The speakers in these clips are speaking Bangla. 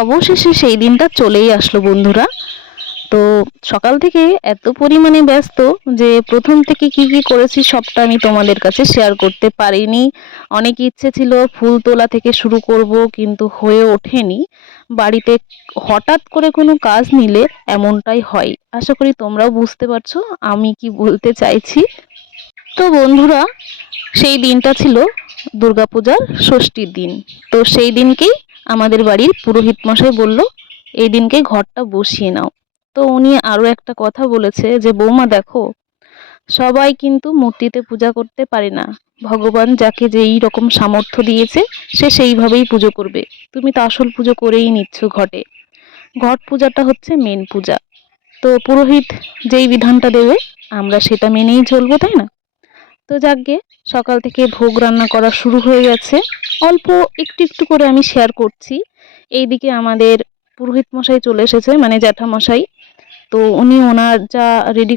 অবশেষে সেই দিনটা চলেই আসলো বন্ধুরা। তো সকাল থেকে এত পরিমাণে ব্যস্ত যে প্রথম থেকে কি কি করেছি সবটা আমি তোমাদের কাছে শেয়ার করতে পারিনি। অনেক ইচ্ছে ছিল ফুল তোলা থেকে শুরু করব, কিন্তু হয়ে ওঠেনি। বাড়িতে হঠাৎ করে কোনো কাজ নিলে এমনটাই হয়। আশা করি তোমরাও বুঝতে পারছো আমি কি বলতে চাইছি। তো বন্ধুরা, সেই দিনটা ছিল দুর্গাপূজার ষষ্ঠীর দিন। তো সেই দিনকেই আমাদের বাড়ির পুরোহিত মশাই বলল এই দিনকে ঘরটা বসিয়ে নাও। তো উনি আরও একটা কথা বলেছে যে বৌমা দেখো, সবাই কিন্তু মূর্তিতে পূজা করতে পারে না। ভগবান যাকে যেই রকম সামর্থ্য দিয়েছে সে সেইভাবেই পুজো করবে। তুমি তো আসল পুজো করেই নিচ্ছ ঘটে। ঘট পূজাটা হচ্ছে মেন পূজা। তো পুরোহিত যেই বিধানটা দেবে আমরা সেটা মেনেই চলবো, তাই না? তো যাকগে, সকাল থেকে ভোগ রান্না করা শুরু হয়ে গেছে। অল্প একটু একটু করে আমি শেয়ার করছি। এইদিকে আমাদের পুরোহিত মশাই চলে এসেছে, মানে জ্যাঠামশাই। তো উনি ওনার যা রেডি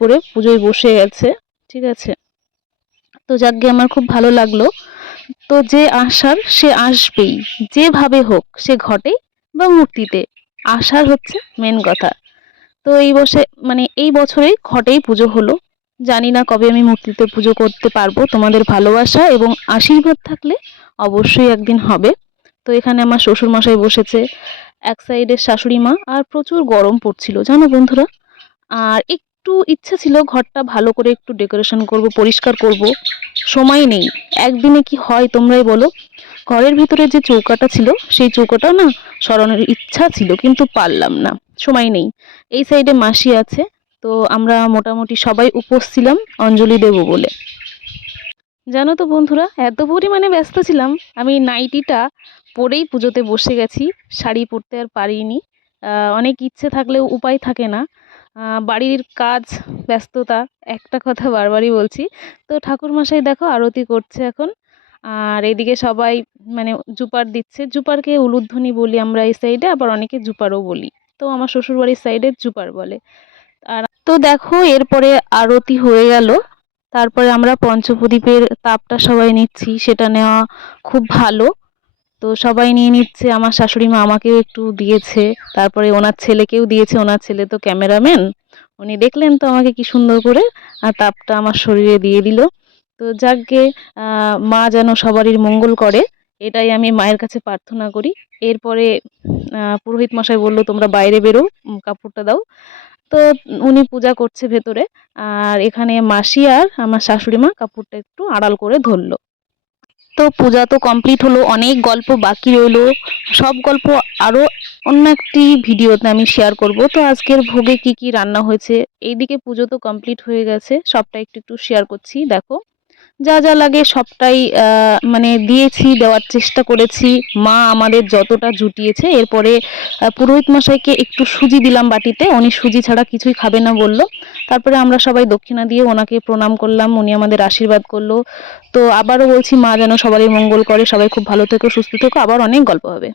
করে পুজোয় বসে গেছে। ঠিক আছে। তো যাকগে, আমার খুব ভালো লাগলো। তো যে আসার সে আসবেই, যেভাবে হোক, সে ঘটে বা মূর্তিতে আসার হচ্ছে মেন কথা। তো এই বসে মানে এই বছরেই ঘটেই পুজো হলো। জানি না কবে আমি মূর্তিতে পুজো করতে পারবো। তোমাদের ভালোবাসা এবং আশীর্বাদ থাকলে অবশ্যই একদিন হবে। তো এখানে আমার শ্বশুর মশাই বসেছে, এক সাইডে শাশুড়ি মা, আর প্রচুর গরম পড়ছিল জানো বন্ধুরা। আর একটু ইচ্ছা ছিল ঘরটা ভালো করে একটু ডেকোরেশন করব, পরিষ্কার করব। সময় নেই। একদিনে কি হয় তোমরাই বলো। ঘরের ভিতরে যে চৌকাটা ছিল সেই চৌকাটা না সরানোর ইচ্ছা ছিল, কিন্তু পারলাম না, সময় নেই। এই সাইডে মাসি আছে। তো আমরা মোটামুটি সবাই উপোস ছিলাম অঞ্জলি দেব বলে। জানো তো বন্ধুরা, এত পরিমাণে ব্যস্ত ছিলাম আমি নাইটিটা পরেই পুজোতে বসে গেছি। শাড়ি পরতে আর পারিনি। অনেক ইচ্ছে থাকলেও উপায় থাকে না। বাড়ির কাজ, ব্যস্ততা, একটা কথা বারবারই বলছি। তো ঠাকুরমশাই দেখো আরতি করছে এখন। আর এদিকে সবাই মানে জুপার দিচ্ছে। জুপারকে উলুধ্বনি বলি আমরা এই সাইডে, আবার অনেকে জুপারও বলি। তো আমার শ্বশুরবাড়ির সাইডে জুপার বলে। আর তো দেখো এরপরে আরতি হয়ে গেল। তারপরে আমরা পঞ্চপ্রদীপের তাপটা সবাই নিচ্ছি, সেটা নেওয়া খুব ভালো। তো সবাই নিয়ে নিচ্ছে, আমার শাশুড়ি মা আমাকেও একটু দিয়েছে, তারপরে ওনার ছেলেকেও দিয়েছে। ওনার ছেলে তো ক্যামেরাম্যান, উনি দেখলেন তো আমাকে কি সুন্দর করে তাপটা আমার শরীরে দিয়ে দিল। তো যাকগে, মা যেন সবারই মঙ্গল করে, এটাই আমি মায়ের কাছে প্রার্থনা করি। এরপরে পুরোহিত মশাই বলল তোমরা বাইরে বেরো, কাপড়টা দাও। তো উনি পূজা করছে ভেতরে, আর এখানে মাসি আর আমার শাশুড়ি মা কাপড়টা একটু আড়াল করে ধরলো। তো পূজা তো কমপ্লিট হলো, অনেক গল্প বাকি রইলো। সব গল্প আরো অন্য একটি ভিডিওতে আমি শেয়ার করব। তো আজকের ভোগে কি কি রান্না হয়েছে, এইদিকে পুজো তো কমপ্লিট হয়ে গেছে, সবটা একটু একটু শেয়ার করছি। দেখো যা যা লাগে সবটাই মানে দিয়েছি, দেওয়ার চেষ্টা করেছি। মা আমাদের যতটা জুটিয়েছে। এরপরে পুরোহিত মশাইকে একটু সুজি দিলাম বাটিতে, উনি সুজি ছাড়া কিছুই খাবে না বলল। তারপরে আমরা সবাই দক্ষিণা দিয়ে ওনাকে প্রণাম করলাম, উনি আমাদের আশীর্বাদ করলো। তো আবারও বলছি মা যেন সবারই মঙ্গল করে, সবাই খুব ভালো থেকো, সুস্থ থেকো, আবার অনেক গল্প হবে।